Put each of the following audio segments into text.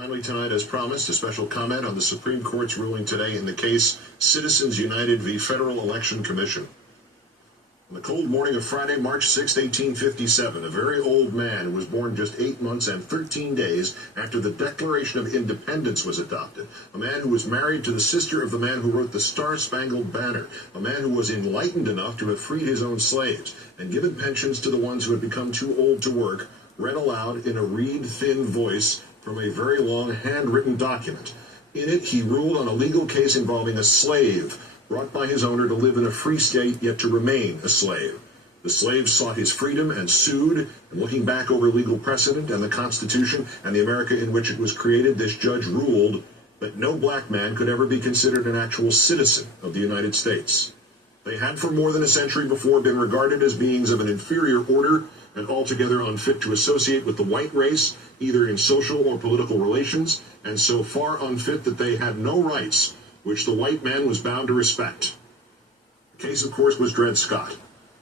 Finally tonight, as promised, a special comment on the Supreme Court's ruling today in the case Citizens United v. Federal Election Commission. On the cold morning of Friday, March 6, 1857, a very old man who was born just 8 months and 13 days after the Declaration of Independence was adopted, a man who was married to the sister of the man who wrote the Star-Spangled Banner, a man who was enlightened enough to have freed his own slaves and given pensions to the ones who had become too old to work, read aloud in a reed-thin voice from a very long handwritten document. In it, he ruled on a legal case involving a slave brought by his owner to live in a free state, yet to remain a slave. The slave sought his freedom and sued, and looking back over legal precedent and the Constitution and the America in which it was created, this judge ruled that no black man could ever be considered an actual citizen of the United States. They had for more than a century before been regarded as beings of an inferior order and altogether unfit to associate with the white race, either in social or political relations, and so far unfit that they had no rights which the white man was bound to respect. The case, of course, was Dred Scott.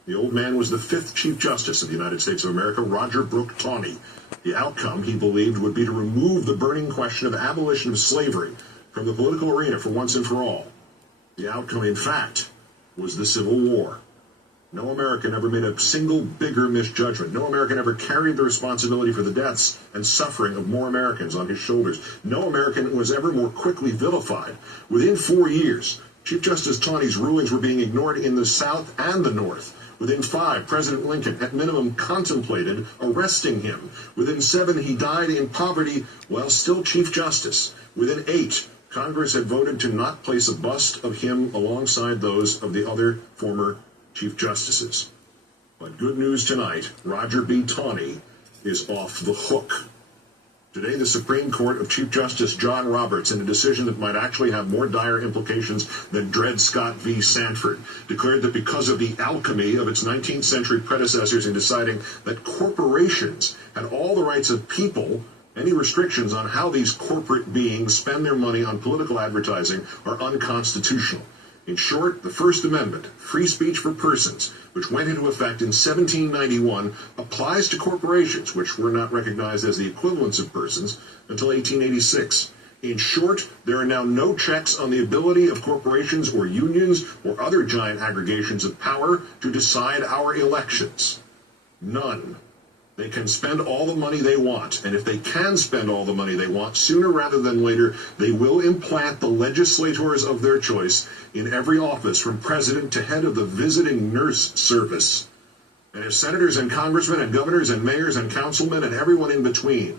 The old man was the 5th Chief Justice of the United States of America, Roger Brooke Taney. The outcome, he believed, would be to remove the burning question of abolition of slavery from the political arena for once and for all. The outcome, in fact, was the Civil War. No American ever made a single bigger misjudgment. No American ever carried the responsibility for the deaths and suffering of more Americans on his shoulders. No American was ever more quickly vilified. Within 4 years, Chief Justice Taney's rulings were being ignored in the South and the North. Within 5, President Lincoln, at minimum, contemplated arresting him. Within 7, he died in poverty while still Chief Justice. Within 8, Congress had voted to not place a bust of him alongside those of the other former Chief Justices. But good news tonight, Roger B. Taney is off the hook. Today, the Supreme Court of Chief Justice John Roberts, in a decision that might actually have more dire implications than Dred Scott v. Sanford, declared that because of the alchemy of its 19th century predecessors in deciding that corporations had all the rights of people, any restrictions on how these corporate beings spend their money on political advertising are unconstitutional. In short, the First Amendment, free speech for persons, which went into effect in 1791, applies to corporations, which were not recognized as the equivalents of persons until 1886. In short, there are now no checks on the ability of corporations or unions or other giant aggregations of power to decide our elections. None. They can spend all the money they want, and if they can spend all the money they want, sooner rather than later, they will implant the legislators of their choice in every office, from president to head of the visiting nurse service. And if senators and congressmen and governors and mayors and councilmen and everyone in between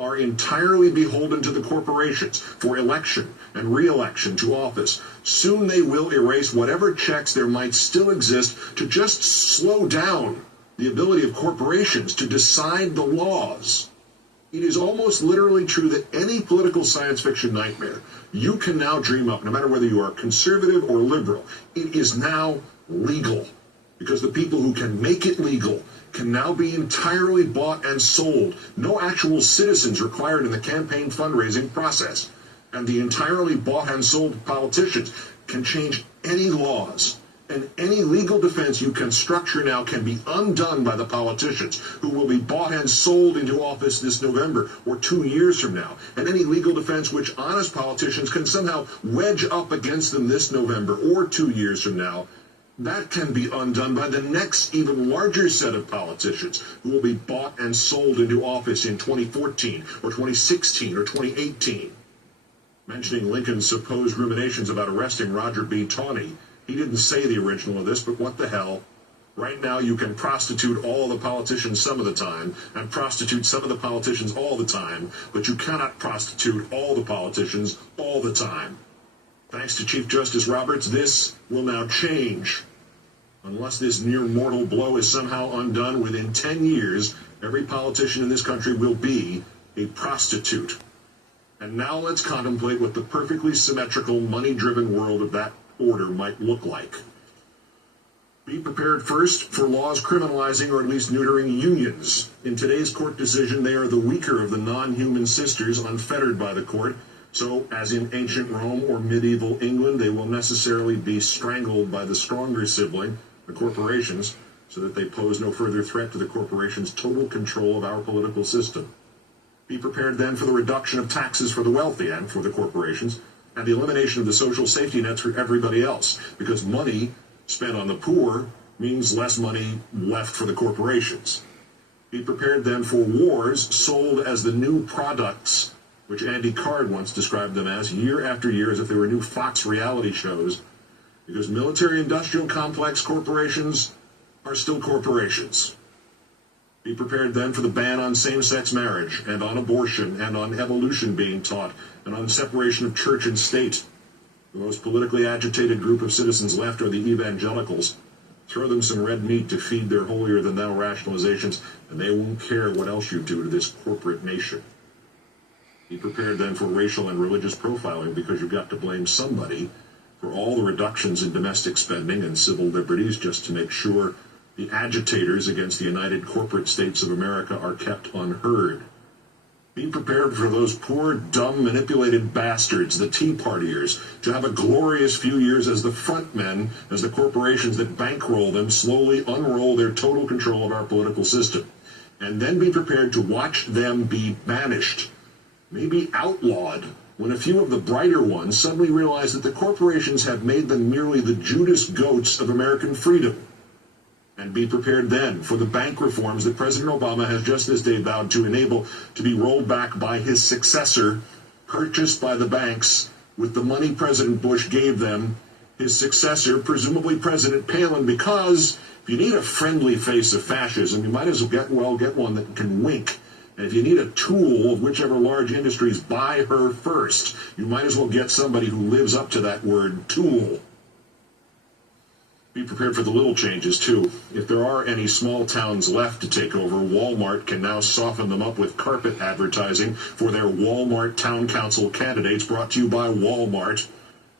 are entirely beholden to the corporations for election and re-election to office, soon they will erase whatever checks there might still exist to just slow down the ability of corporations to decide the laws. It is almost literally true that any political science fiction nightmare you can now dream up, no matter whether you are conservative or liberal, it is now legal. Because the people who can make it legal can now be entirely bought and sold. No actual citizens required in the campaign fundraising process. And the entirely bought and sold politicians can change any laws. And any legal defense you can structure now can be undone by the politicians who will be bought and sold into office this November or 2 years from now. And any legal defense which honest politicians can somehow wedge up against them this November or 2 years from now, that can be undone by the next even larger set of politicians who will be bought and sold into office in 2014 or 2016 or 2018. Mentioning Lincoln's supposed ruminations about arresting Roger B. Taney, he didn't say the original of this, but what the hell? Right now you can prostitute all the politicians some of the time, and prostitute some of the politicians all the time, but you cannot prostitute all the politicians all the time. Thanks to Chief Justice Roberts, this will now change. Unless this near mortal blow is somehow undone, within 10 years, every politician in this country will be a prostitute. And now let's contemplate what the perfectly symmetrical, money-driven world of that order might look like. Be prepared first for laws criminalizing or at least neutering unions. In today's court decision, they are the weaker of the non-human sisters, unfettered by the court. So, as in ancient Rome or medieval England, they will necessarily be strangled by the stronger sibling, the corporations, so that they pose no further threat to the corporations' total control of our political system. Be prepared then for the reduction of taxes for the wealthy and for the corporations, and the elimination of the social safety nets for everybody else, because money spent on the poor means less money left for the corporations. Be prepared then for wars sold as the new products, which Andy Card once described them as, year after year, as if they were new Fox reality shows, because military-industrial complex corporations are still corporations. Be prepared then for the ban on same-sex marriage, and on abortion, and on evolution being taught, and on separation of church and state. The most politically agitated group of citizens left are the evangelicals. Throw them some red meat to feed their holier-than-thou rationalizations, and they won't care what else you do to this corporate nation. Be prepared then for racial and religious profiling, because you've got to blame somebody for all the reductions in domestic spending and civil liberties just to make sure the agitators against the United Corporate States of America are kept unheard. Be prepared for those poor, dumb, manipulated bastards, the Tea Partiers, to have a glorious few years as the front men, as the corporations that bankroll them slowly unroll their total control of our political system. And then be prepared to watch them be banished, maybe outlawed, when a few of the brighter ones suddenly realize that the corporations have made them merely the Judas goats of American freedom. And be prepared then for the bank reforms that President Obama has just this day vowed to enable to be rolled back by his successor, purchased by the banks with the money President Bush gave them, his successor, presumably President Palin, because if you need a friendly face of fascism, you might as well get one that can wink. And if you need a tool of whichever large industries buy her first, you might as well get somebody who lives up to that word, tool. Be prepared for the little changes, too. If there are any small towns left to take over, Walmart can now soften them up with carpet advertising for their Walmart Town Council candidates, brought to you by Walmart.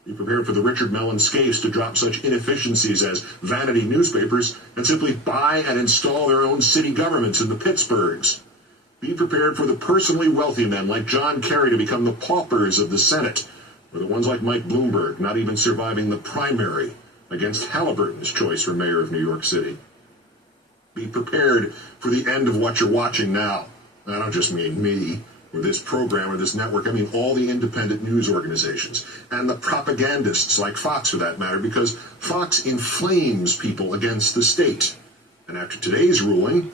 Be prepared for the Richard Mellon scapes to drop such inefficiencies as vanity newspapers and simply buy and install their own city governments in the Pittsburghs. Be prepared for the personally wealthy men like John Kerry to become the paupers of the Senate, or the ones like Mike Bloomberg not even surviving the primary against Halliburton's choice for mayor of New York City. Be prepared for the end of what you're watching now. I don't just mean me, or this program, or this network. I mean all the independent news organizations, and the propagandists like Fox, for that matter, because Fox inflames people against the state. And after today's ruling,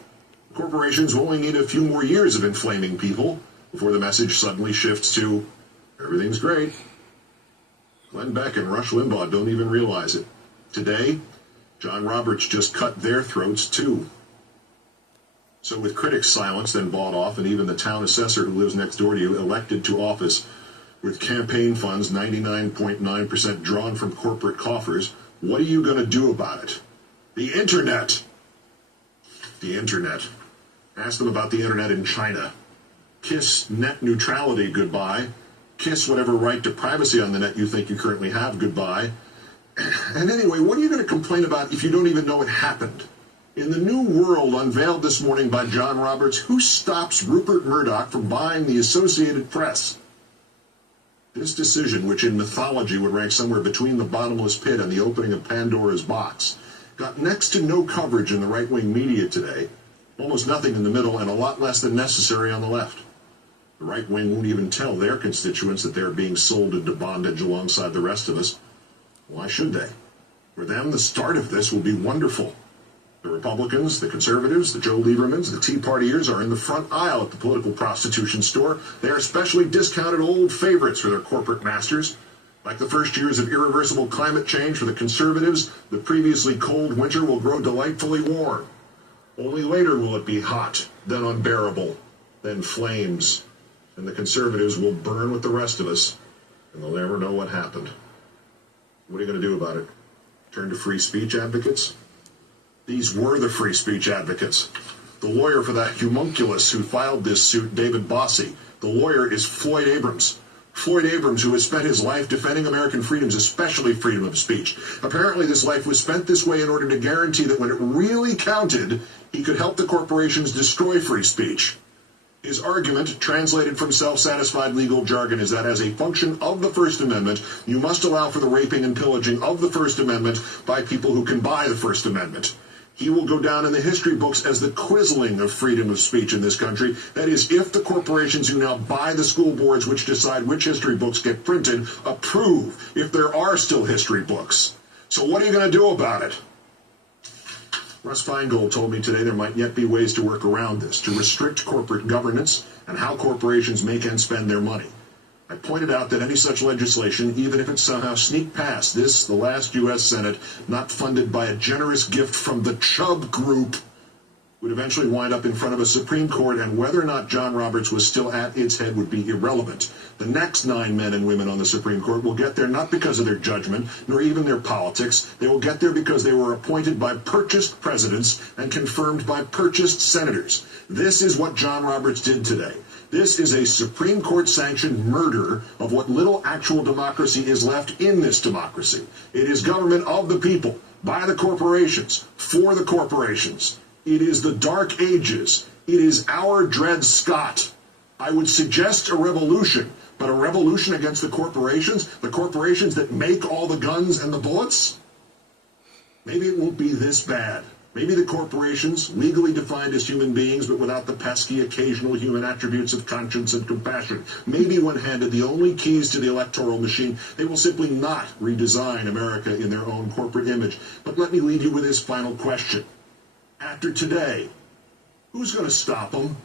corporations will only need a few more years of inflaming people before the message suddenly shifts to, everything's great. Glenn Beck and Rush Limbaugh don't even realize it. Today, John Roberts just cut their throats, too. So with critics silenced, then bought off, and even the town assessor who lives next door to you elected to office with campaign funds 99.9% drawn from corporate coffers, what are you going to do about it? The Internet. The Internet. Ask them about the Internet in China. Kiss net neutrality goodbye. Kiss whatever right to privacy on the net you think you currently have goodbye. And anyway, what are you going to complain about if you don't even know it happened? In the new world unveiled this morning by John Roberts, who stops Rupert Murdoch from buying the Associated Press? This decision, which in mythology would rank somewhere between the bottomless pit and the opening of Pandora's box, got next to no coverage in the right-wing media today, almost nothing in the middle, and a lot less than necessary on the left. The right wing won't even tell their constituents that they're being sold into bondage alongside the rest of us. Why should they? For them, the start of this will be wonderful. The Republicans, the Conservatives, the Joe Liebermans, the Tea Partiers are in the front aisle at the political prostitution store. They are specially discounted old favorites for their corporate masters. Like the first years of irreversible climate change for the Conservatives, the previously cold winter will grow delightfully warm. Only later will it be hot, then unbearable, then flames. And the Conservatives will burn with the rest of us, and they'll never know what happened. What are you going to do about it? Turn to free speech advocates? These were the free speech advocates. The lawyer for that homunculus who filed this suit, David Bossie, the lawyer is Floyd Abrams. Floyd Abrams, who has spent his life defending American freedoms, especially freedom of speech. Apparently this life was spent this way in order to guarantee that when it really counted, he could help the corporations destroy free speech. His argument, translated from self-satisfied legal jargon, is that as a function of the First Amendment, you must allow for the raping and pillaging of the First Amendment by people who can buy the First Amendment. He will go down in the history books as the quisling of freedom of speech in this country. That is, if the corporations who now buy the school boards which decide which history books get printed approve, if there are still history books. So what are you going to do about it? Russ Feingold told me today there might yet be ways to work around this, to restrict corporate governance and how corporations make and spend their money. I pointed out that any such legislation, even if it somehow sneaked past this, the last U.S. Senate, not funded by a generous gift from the Chubb Group, would eventually wind up in front of a Supreme Court, and whether or not John Roberts was still at its head would be irrelevant. The next 9 men and women on the Supreme Court will get there not because of their judgment, nor even their politics. They will get there because they were appointed by purchased presidents and confirmed by purchased senators. This is what John Roberts did today. This is a Supreme Court-sanctioned murder of what little actual democracy is left in this democracy. It is government of the people, by the corporations, for the corporations. It is the Dark Ages. It is our Dred Scott. I would suggest a revolution, but a revolution against the corporations that make all the guns and the bullets? Maybe it won't be this bad. Maybe the corporations, legally defined as human beings, but without the pesky occasional human attributes of conscience and compassion, maybe when handed the only keys to the electoral machine, they will simply not redesign America in their own corporate image. But let me leave you with this final question. After today, who's going to stop them?